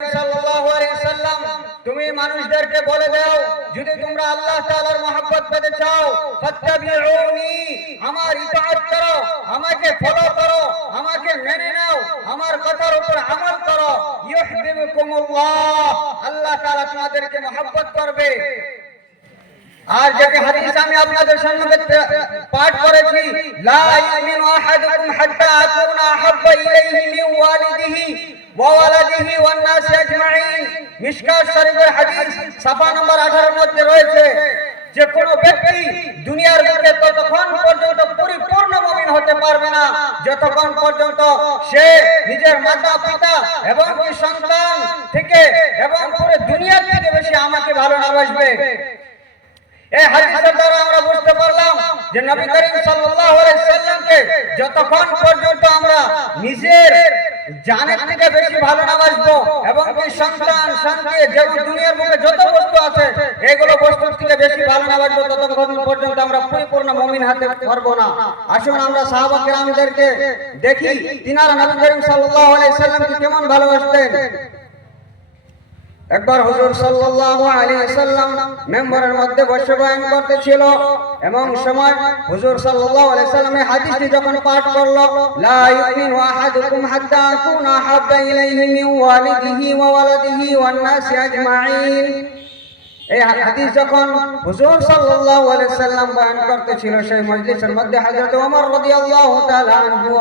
সাল্লাল্লাহু আলাইহি ওয়াসাল্লাম, তুমি মানুষদেরকে বলে দাও, যদি তোমরা আল্লাহ তাআলার মহব্বত পেতে চাও, ফাত্তাবিউনি, আমার ইতাআত করো, আমাকে ফলো করো, আমাকে মেনে নাও, আমার কথার উপর আমল করো, ইউহিব্বুকুমুল্লাহ, আল্লাহ তাআলা তোমাদেরকে মহব্বত করবে। আর যে হাদিস আমি আপনাদের সম্মুখে পাঠ করেছি, লা ইউমিনু আহাদুকুম হাত্তা আকুনা আহাব্বা ইলাইহি মিন ওয়ালিদিহি ওয়া ওয়ালাদিহি ওয়ান নাসি আজমাইন, মিশকাত শরীফের হাদিস সাফা নম্বর 18 এর মধ্যে রয়েছে যে কোন ব্যক্তি দুনিয়ার বুকে ততক্ষণ পর্যন্ত পরিপূর্ণ মুমিন হতে পারবে না যতক্ষণ পর্যন্ত সে নিজের মাতা পিতা এবং সন্তান থেকে এবং পুরো দুনিয়ার থেকে বেশি আমাকে ভালো না বাসবে। এই হাদিসের দ্বারা আমরা বুঝতে পারলাম যে নবী করিম সাল্লাল্লাহু আলাইহি সাল্লামকে যতক্ষণ পর্যন্ত আমরা নিজের জানের থেকে বেশি ভালো না বাসবো এবং এই সন্তান সন্তান যেমন দুনিয়ার বুকে যত বস্তু আছে এগুলো বস্তুর থেকে বেশি ভালো না বাসবো ততক্ষণ পর্যন্ত আমরা পরিপূর্ণ মুমিন হতে পারবো না। আসুন আমরা সাহাবা কেরামদেরকে দেখি তিনারা নবী করিম সাল্লাল্লাহু আলাইহি সাল্লামকে কেমন ভালোবাসতেন। একবার হুজুর সাল্লাল্লাহু আলাইহি ওয়াসাল্লাম মেম্বরের মধ্যে বসে বয়ান করতেছিল, এবং সময় হুজুর সাল্লাল্লাহু আলাইহি ওয়াসাল্লাম এই হাদিসটি যখন পাঠ করলো, লা ইউমিনু আহাদুকুম হাত্তা আকুনা আহাব্বা ইলাইহি মিন ওয়ালিদিহি ওয়া ওয়ালাদিহি ওয়ান নাসি আজমাইন, এই হাদিস যখন হুজুর সাল্লাল্লাহু আলাইহি ওয়াসাল্লাম বয়ান করতেছিল সেই মজলিসের মধ্যে হযরত ওমর রাদিয়াল্লাহু তাআলা আনহু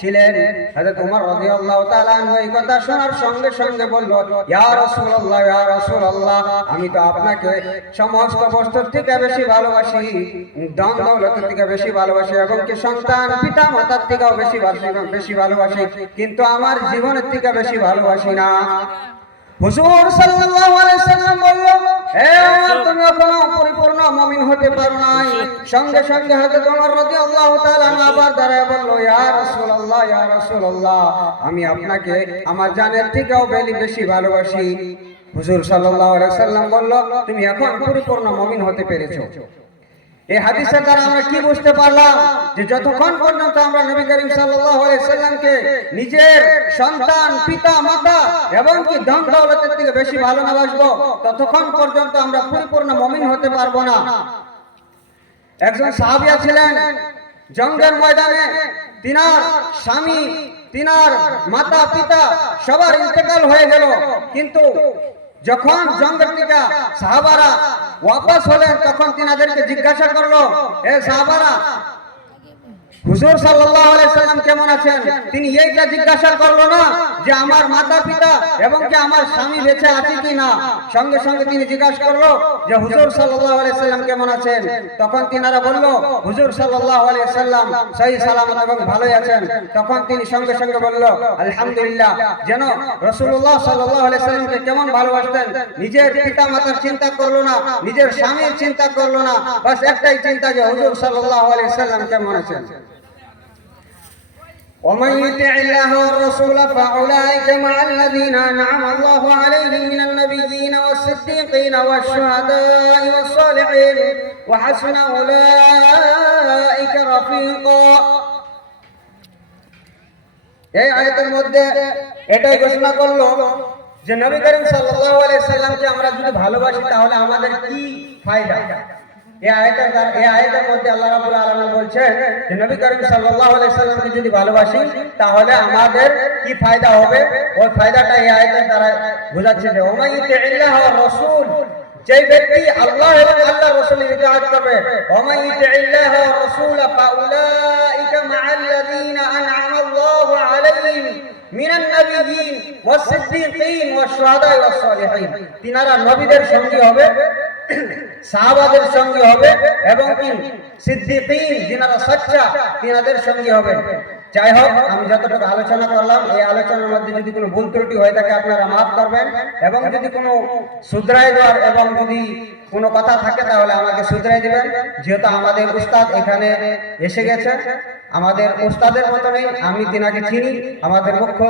ছিলেন। হযরত ওমর রাদিয়াল্লাহু তাআলা আনহু এই কথা শোনার সঙ্গে সঙ্গে বলল, ইয়া রাসূলুল্লাহ, ইয়া রাসূলুল্লাহ, আমি তো আপনাকে সমস্ত বস্তুর থেকে বেশি ভালোবাসি, ধন দৌলতের থেকে বেশি ভালোবাসি এবং কি সন্তান পিতা মাতার থেকেও বেশি ভালোবাসি, কিন্তু আমার জীবনের থেকে বেশি ভালোবাসি না। হুজুর সাল্লাল্লাহু আলাইহি সাল্লাম বলল, হে ওমর, তুমি এখনো পরিপূর্ণ মুমিন হতে পারো নাই। সঙ্গে সঙ্গে হযরত ওমর রাদিয়াল্লাহু তাআলা আবার দাঁড়ায় বলল, ইয়া রাসূলুল্লাহ, ইয়া রাসূলুল্লাহ, আমি আপনাকে আমার জানের থেকেও বেশি ভালোবাসি। হুজুর সাল্লাল্লাহু আলাইহি সাল্লাম বলল, তুমি এখন পরিপূর্ণ মুমিন হতে পেরেছো। এই হাদিসের দ্বারা আমরা কি বুঝতে পারলাম যে যতক্ষণ পর্যন্ত আমরা নবী করিম সাল্লাল্লাহু আলাইহি সাল্লামকে নিজের সন্তান পিতা মাতা এবং কি ধন দৌলতের থেকে বেশি ভালো না বাসবো ততক্ষণ পর্যন্ত আমরা পরিপূর্ণ মুমিন হতে পারবো না। একজন সাহাবিয়া ছিলেন, জঙ্গের ময়দানে তিনার স্বামী তিনার মাতা পিতা সবার ইন্তেকাল হয়ে গেল, কিন্তু যখন জঙ্গল থেকে সাহাবারা ওয়াপস হলেন তখন তিনাদেরকে জিজ্ঞাসা করলো, হে সাহাবারা, হুজুর সাল্লাল্লাহু আলাইহি সাল্লাম কেমন আছেন? তিনি এইটা জিজ্ঞাসা করলো না যে আমার মাতা পিতা এবং কি আমার স্বামী বেঁচে আছে কি না, সঙ্গে সঙ্গে তিনি জিজ্ঞাসা করলো যে হুজুর সাল্লাল্লাহু আলাইহি সাল্লাম কেমন আছেন? তখন তিনারা বলল, হুজুর সাল্লাল্লাহু আলাইহি সাল্লাম সহি সালামত এবং ভালোই আছেন। তখন তিনি সঙ্গে সঙ্গে বলল, আলহামদুলিল্লাহ, যেন রাসূলুল্লাহ সাল্লাল্লাহু আলাইহি সাল্লামকে কেমন ভালোবাসতেন, নিজের পিতা মাতার চিন্তা করলো না, নিজের স্বামীর চিন্তা করলো না, বাস একটাই চিন্তা যে হুজুর সাল্লাল্লাহু আলাইহি সাল্লাম কেমন আছেন। ومن يطع الله والرسول فأولئك مع الذين أنعم الله عليهم من النبيين والصديقين والشهداء والصالحين وحسن أولئك رفيقا। এই আয়াতের মধ্যে এটাই ঘোষণা করলো যে নবী করিম সাল্লাল্লাহু আলাইহি সাল্লামকে আমরা যদি ভালোবাসি তাহলে আমাদের কি ফায়দা। এই আয়াতের মধ্যে আল্লাহ রাব্বুল আলামিন বলছেন যে নবী করিম সাল্লাল্লাহু আলাইহি সাল্লামকে যদি ভালোবাসি তাহলে আমাদের কি ফায়দা হবে, ওই ফায়দাটা এই আয়াতের দ্বারা বোঝাচ্ছে যে ওয়া ইতিল্লাহ ওয়া রাসূল, যে ব্যক্তি আল্লাহ এবং আল্লাহর রাসূলের ইতাআত করবে, ওয়া ইতিল্লাহ ওয়া রাসূল ফাউলাইকা মা'আল্লাযীনা আন'আমা আল্লাহু আলাইহিম মিনান নাবিয়্যিন ওয়াস সিদ্দীকিন ওয়াশ শুহাদা'i ওয়াস সালিহিন, তিনারা নবীদের সঙ্গী হবে, সাহাবাদের সঙ্গী হবে এবং কি সিদ্দিকিন যিনারা সচ্চা তিনাদের সঙ্গী হবে। যাই হোক, আমি যতটুকু আলোচনা করলাম এই আলোচনার মধ্যে যদি কোনো ভুল ত্রুটি হয়ে থাকে আপনারা মাফ করবেন, এবং যদি কোনো শুধরাই দেওয়ার এবং যদি কোনো কথা থাকে তাহলে আমাকে শুধরাই দিবেন। যেহেতু আমাদের উস্তাদ এখানে এসে গেছে, আমাদের উস্তাদের মতনই আমি তিনাকে চিনি, আমাদের মুখ্য